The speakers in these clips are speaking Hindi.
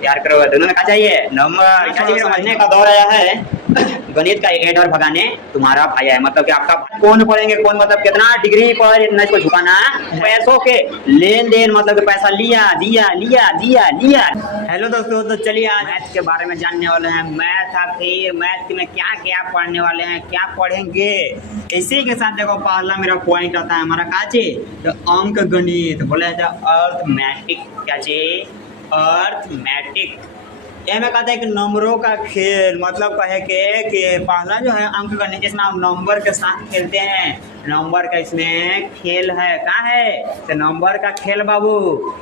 प्यार करो, दोनों में क्या चाहिए नंबर। क्या चाहिए समझने का दौर आया है। गणित का ऐड और भगाने तुम्हारा भाई है, मतलब कि आपका कौन पढ़ेंगे, कौन मतलब कितना डिग्री पर इतना इसको झुकाना। पैसों के लेन देन मतलब कि पैसा लिया दिया लिया दिया लिया। हेलो दोस्तों, तो चलिए आज मैथ के बारे में जानने वाले हैं। मैथ आखिर मैथ में क्या क्या पढ़ने वाले हैं, क्या पढ़ेंगे। इसी के साथ देखो पहला मेरा पॉइंट आता है हमारा क्या चीज, तो अंक गणित बोला जाता है अर्थमेटिक। क्या चीज, अर्थमेटिक। यह में कहते हैं कि नंबरों का खेल, मतलब कहे के कि पहला जो है अंक गणित जिसमें हम नंबर के साथ खेलते हैं। नंबर का इसमें खेल है, क्या है तो नंबर का खेल बाबू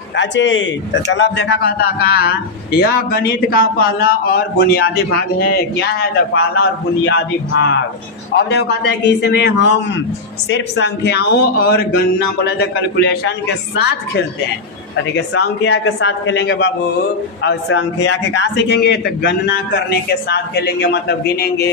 काचे। तो चलो अब देखा कहता का यह गणित का पहला और बुनियादी भाग है। क्या है तो पहला और बुनियादी भाग। अब देखो कहते हैं कि इसमें हम सिर्फ संख्याओं और गणना बोले तो कैलकुलेशन के साथ खेलते हैं। ठीक है, संख्या के साथ खेलेंगे बाबू। और संख्या के कहाँ सीखेंगे तो गणना करने के साथ खेलेंगे, मतलब गिनेंगे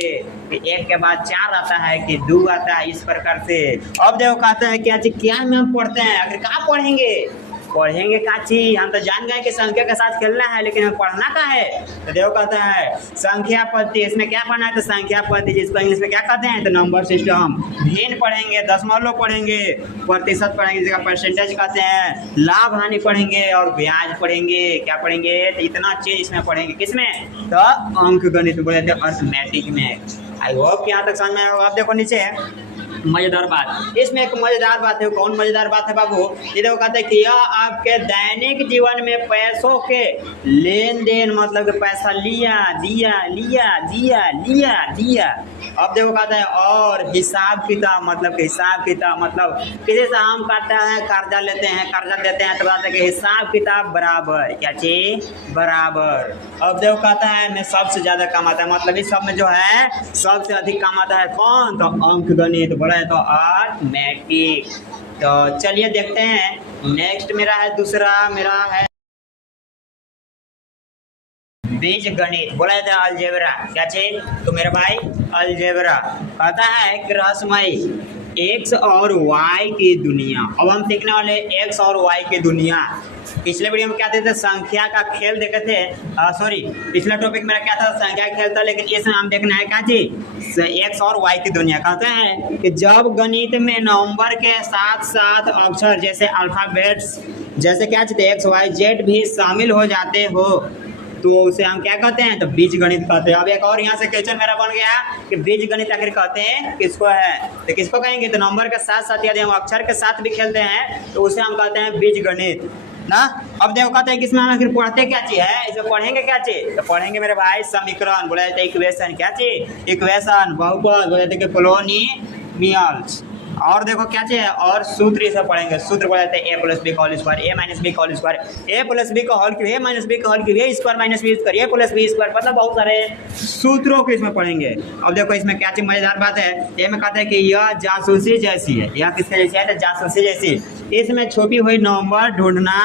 कि एक के बाद 4 आता है कि 2 आता है, इस प्रकार से। अब देखो कहता है क्या में हम पढ़ते हैं, अगर कहाँ पढ़ेंगे का चीज। हम तो जान गए कि संख्या के साथ खेलना है, लेकिन हमें पढ़ना का है। तो देखो कहता है संख्या पद्धति, इसमें क्या पढ़ना है तो संख्या पद्धति, जिसको इंग्लिश में क्या कहते हैं तो नंबर सिस्टम। भिन्न पढ़ेंगे, दशमलव पढ़ेंगे, प्रतिशत पढ़ेंगे जिसका परसेंटेज कहते हैं, लाभ हानि पढ़ेंगे और ब्याज पढ़ेंगे। क्या पढ़ेंगे तो इतना चीज इसमें पढ़ेंगे। किसमें तो अंक गणित बोले थे अर्थमेटिक में। आई होप यहाँ तक समझ में आएगा। अब देखो नीचे मजेदार बात, इसमें एक मजेदार बात है। कौन मजेदार बात है बाबू, ये देखो कहते हैं कि यह आपके दैनिक जीवन में पैसों के लेन देन, मतलब कि पैसा लिया दिया लिया दिया लिया दिया। अब देखो कहता है और हिसाब किताब, मतलब कि हिसाब किताब मतलब किसी से हम करते हैं कर्जा लेते हैं, कर्जा देते हैं तो कहते हैं कि हिसाब किताब बराबर। क्या चीज बराबर। अब देखो कहता है मैं सबसे ज्यादा कमाता है, मतलब इस सब में जो है सबसे अधिक कमाता है कौन तो अंक गणित बोला है तो अर्थमेटिक। तो चलिए देखते हैं नेक्स्ट मेरा है, दूसरा मेरा है बीज गणित बोला जाता है अलजेब्रा। क्या चीज तो मेरे भाई अलजेब्रा। कहता है कि रहस्यमय एक्स और वाई की दुनिया। अब हम सीखने वाले एक्स और वाई की दुनिया। पिछले वीडियो में क्या थे संख्या का खेल देखे थे, सॉरी पिछला टॉपिक मेरा क्या था संख्या का खेल था, लेकिन इसमें हम देखना है क्या चीज एक्स और वाई की दुनिया। कहते हैं कि जब गणित में नंबर के साथ साथ अक्षर जैसे अल्फाबेट्स जैसे क्या चीज एक्स वाई जेड भी शामिल हो जाते हो तो उसे हम क्या कहते हैं तो बीज गणित कहते हैं। अब एक और यहाँ से क्वेश्चन मेरा बन गया कि बीज गणित आखिर कहते हैं किसको है तो किसको कहेंगे तो नंबर के साथ साथ यदि हम अक्षर के साथ भी खेलते हैं तो उसे हम कहते हैं बीज गणित ना। अब देखो कहते हैं कि इसमें हम आखिर पढ़ते क्या चीज है, इसमें पढ़ेंगे क्या चीज तो पढ़ेंगे मेरे भाई समीकरण बोला जाता है इक्वेशन। क्या चीज इक्वेशन, बहुपद बोला जाता है पोलिनोमियल्स। और देखो क्या चाहिए और सूत्र ये सब पढ़ेंगे। सूत्र बोला जाता है ए प्लस बी का होल स्क्वायर, ए माइनस बी का होल स्क्वायर, ए प्लस बी का होल क्यूब, ए माइनस बी का होल क्यूब, ए स्क्वायर माइनस बी स्क्वायर, ए प्लस बी स्क्वायर, मतलब बहुत सारे सूत्रों को इसमें पढ़ेंगे। अब देखो इसमें क्या चीज मजेदार बात है, ये में कहता है कि यह जासूसी जैसी है। यह किसके जैसी है तो जासूसी जैसी। इसमें छुपी हुई नंबर ढूंढना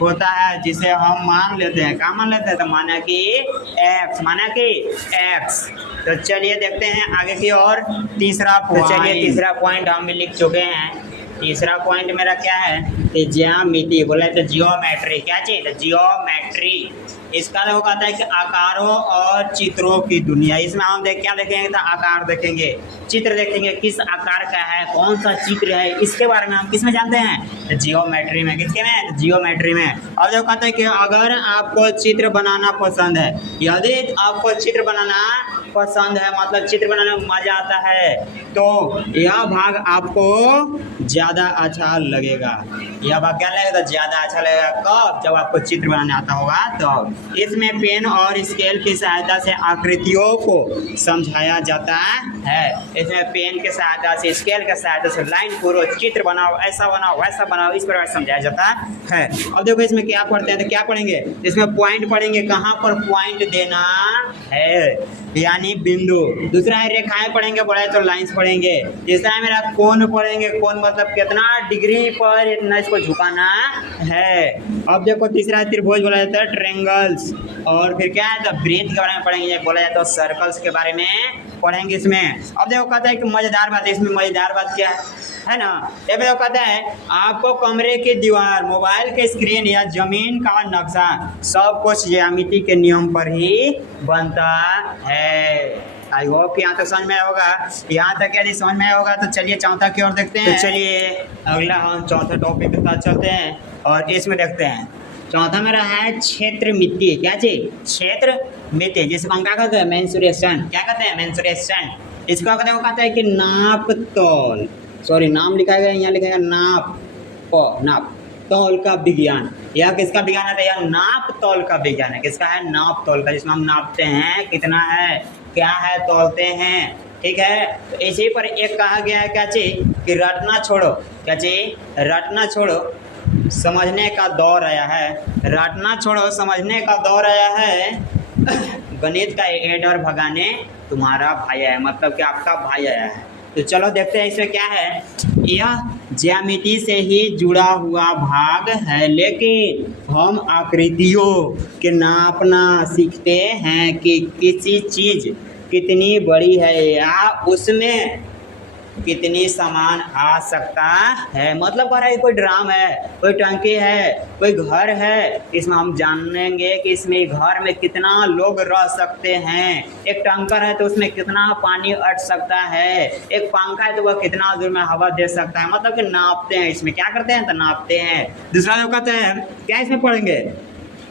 होता है जिसे हम मान लेते हैं। क्या मान लेते हैं तो माना कि एक्स, माना कि एक्स। तो चलिए देखते हैं आगे की और तीसरा पॉइंट। चलिए तीसरा पॉइंट हम भी लिख चुके हैं। तीसरा पॉइंट मेरा क्या है ज्यामिति बोला तो जियोमेट्री। क्या चीज जियोमेट्री। इसका देखो कहता है कि आकारों और चित्रों की दुनिया। इसमें हम क्या देखेंगे तो आकार देखेंगे, चित्र देखेंगे, किस आकार का है, कौन सा चित्र है, इसके बारे में हम किस में जानते हैं जियोमेट्री में। किसके में जियोमेट्री में। अब देखो कहता है कि अगर आपको चित्र बनाना पसंद है, यदि आपको चित्र बनाना पसंद है मतलब चित्र बनाने में मजा आता है तो यह भाग आपको ज्यादा अच्छा लगेगा। यह भाग क्या लगेगा तो ज्यादा अच्छा लगेगा कब जब आपको चित्र बनाने आता होगा। तो इसमें पेन और स्केल की सहायता से आकृतियों को समझाया जाता है। इसमें पेन के सहायता से स्केल के सहायता से लाइन पूरा चित्र बनाओ, ऐसा बनाओ वैसा बनाओ, इस प्रकार समझाया जाता है। अब देखो इसमें क्या पढ़ते हैं तो क्या पढ़ेंगे इसमें पॉइंट पढ़ेंगे, कहाँ पर पॉइंट देना है यानी बिंदु। दूसरा है रेखाएं पढ़ेंगे, बोला तो लाइंस पढ़ेंगे। तीसरा है मेरा कोण पढ़ेंगे, कोण मतलब कितना डिग्री पर इतना इसको झुकाना है। अब देखो तीसरा है त्रिभुज बोला जाता है ट्रायंगल्स। और फिर क्या है तो वृत्त के बारे में पढ़ेंगे, बोला जाता है सर्कल्स के बारे में पढ़ेंगे इसमें। अब देखो कहता है कि मजेदार बात है, इसमें मजेदार बात क्या है है ना। ये तो कहता है आपको कमरे की दीवार, मोबाइल के स्क्रीन या जमीन का नक्शा सब कुछ ज्यामिति के नियम पर ही बनता है। आई होप कि यहाँ तक समझ में आया होगा। यहाँ तक यदि समझ में आया होगा तो चलिए चौथा की ओर देखते हैं। तो चलिए अगला हम चौथा टॉपिक के साथ चलते हैं और इसमें देखते हैं। चौथा मेरा है क्षेत्र मिति। क्या चीज? क्षेत्र मिति, जिसको हम क्या कहते हैं? मेंसुरेशन। क्या कहते हैं? मेंसुरेशन। इसको कहते हैं, वो कहता है कि नाप तौल, सॉरी नाम लिखा गया, यहाँ लिखा गया नाप तौल का विज्ञान। यह किसका विज्ञान है? यह नाप तौल का विज्ञान है। किसका है? नाप तौल का, जिसमें हम नापते हैं कितना है, क्या है, तौलते हैं। ठीक है, तो इसी पर एक कहा गया है क्या चीज कि रटना छोड़ो। क्या चीज? रटना छोड़ो, समझने का दौर आया है। रटना छोड़ो, समझने का दौर आया है। गणित का ये डर भगाने तुम्हारा भाई आया है, मतलब कि आपका भाई आया है। तो चलो देखते हैं इसमें क्या है। यह ज्यामिति से ही जुड़ा हुआ भाग है, लेकिन हम आकृतियों के नापना सीखते हैं कि किसी चीज कितनी बड़ी है या उसमें कितनी सामान आ सकता है। मतलब कह रहा है कोई ड्राम है, कोई टंकी है, कोई घर है, इसमें हम जानेंगे कि इसमें घर में कितना लोग रह सकते हैं। एक टंकर है तो उसमें कितना पानी अट सकता है। एक पंखा है तो वह कितना दूर में हवा दे सकता है। मतलब कि नापते हैं, इसमें क्या करते हैं? तो नापते हैं। दूसरा जो कहते हैं क्या इसमें पढ़ेंगे?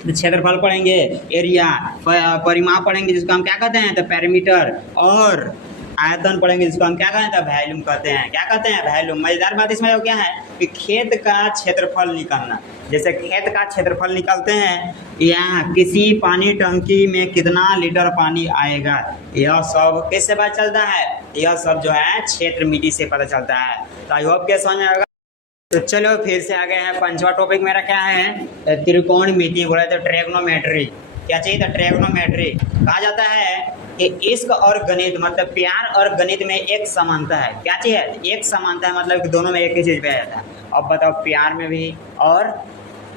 क्षेत्रफल पढ़ेंगे, एरिया, परिमाप पढ़ेंगे जिसको हम क्या कहते हैं? तो पैरामीटर। और आयतन पढ़ेंगे जिसको हम क्या कहते हैं? वैल्यूम कहते हैं। क्या कहते हैं? वैल्यूम। मजेदार बात इसमें क्या है कि खेत का क्षेत्रफल निकालना। जैसे खेत का क्षेत्रफल निकालते हैं या किसी पानी टंकी में कितना लीटर पानी आएगा, यह सब किससे पता चलता है? यह सब जो है क्षेत्र मिति से पता चलता है। तो आई होप क्या समझ में आएगा। तो चलो फिर से आ गए हैं। पांचवा टॉपिक मेरा क्या है? त्रिकोण मिति, बोला तो ट्रेगोनोमेट्री। क्या चाहिए था? ट्रेगोनोमेट्री। कहा जाता है कि इश्क और गणित, मतलब प्यार और गणित में एक समानता है। क्या चीज है? एक समानता है, मतलब कि दोनों में एक ही चीज पाया जाता है। अब बताओ, प्यार में भी और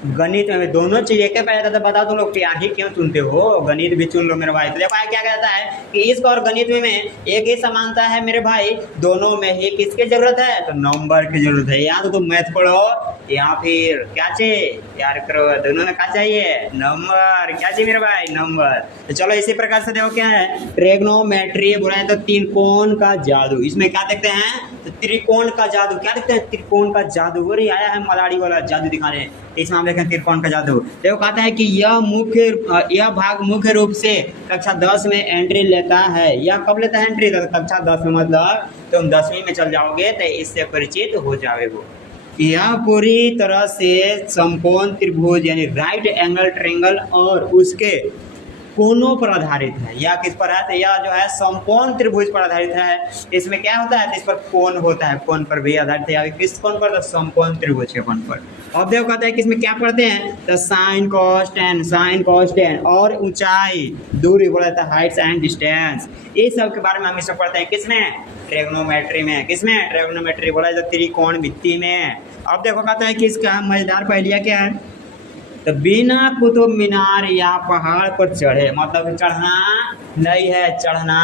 गणित में भी दोनों चीज एक ही पाया जाता है। बताओ तुम लोग प्यार ही क्यों चुनते हो? गणित भी चुन लो मेरे भाई। तो देखो क्या कहता है कि इश्क और गणित में एक ही समानता है मेरे भाई, दोनों में ही किसकी जरूरत है? तो नंबर की जरूरत है। या तो तुम मैथ पढ़ो या फिर क्या चाहिए? प्यार करो। दोनों में क्या चाहिए? नंबर। क्या चाहिए मेरे भाई? नंबर। तो चलो इसी प्रकार से देखो क्या है। ट्रेगोनोमेट्री बोला है तो त्रिकोण का जादू। इसमें क्या देखते हैं? तो त्रिकोण का जादू। क्या देखते हैं? त्रिकोण का जादू। अरे आया है मलाड़ी वाला जादू दिखाने। इसमें हम देखें त्रिकोण का जादू। देखो कहता है कि यह भाग मुख्य रूप से कक्षा 10 में एंट्री लेता है। यह कब लेता है एंट्री? तो कक्षा 10 में, मतलब तुम 10वीं में चल जाओगे तो इससे परिचित हो जाओगे। यह पूरी तरह से समकोण त्रिभुज यानी राइट एंगल ट्रायंगल और उसके कोनों पर आधारित है। यह किस पर है? तो यह जो है समकोण त्रिभुज पर आधारित है। इसमें क्या होता है? तो इस पर कोण होता है, कोण पर भी आधारित है। किस कोण पर? तो समकोण त्रिभुज के कोण पर। अब देखो कहते हैं कि इसमें क्या पढ़ते हैं? तो साइन कॉस टेन और ऊंचाई, दूरी बोला जाता है हाइट्स एंड डिस्टेंस। ये सब के बारे में हम इसमें पढ़ते हैं। किसमें? ट्रिग्नोमेट्री में। किसमें? ट्रिग्नोमेट्री बोला जाता है त्रिकोण मिति में। अब देखो कहता है कि इसका मजेदार पहेलिया क्या है? तो बिना कुतुब मीनार या पहाड़ पर चढ़े, मतलब चढ़ना नहीं है, चढ़ना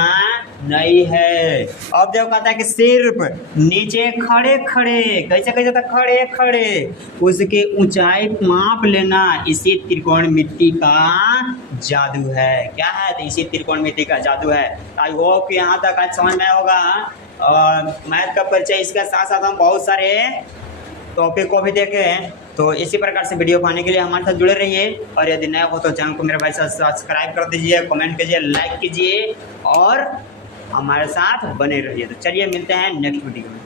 नहीं है। अब देखो कहता है कि सिर्फ नीचे खड़े खड़े, कैसे था? खड़े खड़े उसके ऊंचाई माप लेना, इसी त्रिकोण मिति का जादू है। क्या है? तो इसी त्रिकोण मिति का जादू है। आई होप कि यहाँ तक आज समझ में होगा। और मैथ का परिचय इसके साथ साथ हम बहुत सारे टॉपिक को भी देखें। तो इसी प्रकार से वीडियो पाने के लिए हमारे साथ जुड़े रहिए। और यदि नया हो तो चैनल को मेरे भाई साथ सब्सक्राइब कर दीजिए, कमेंट कीजिए, लाइक कीजिए और हमारे साथ बने रहिए। तो चलिए मिलते हैं नेक्स्ट वीडियो में।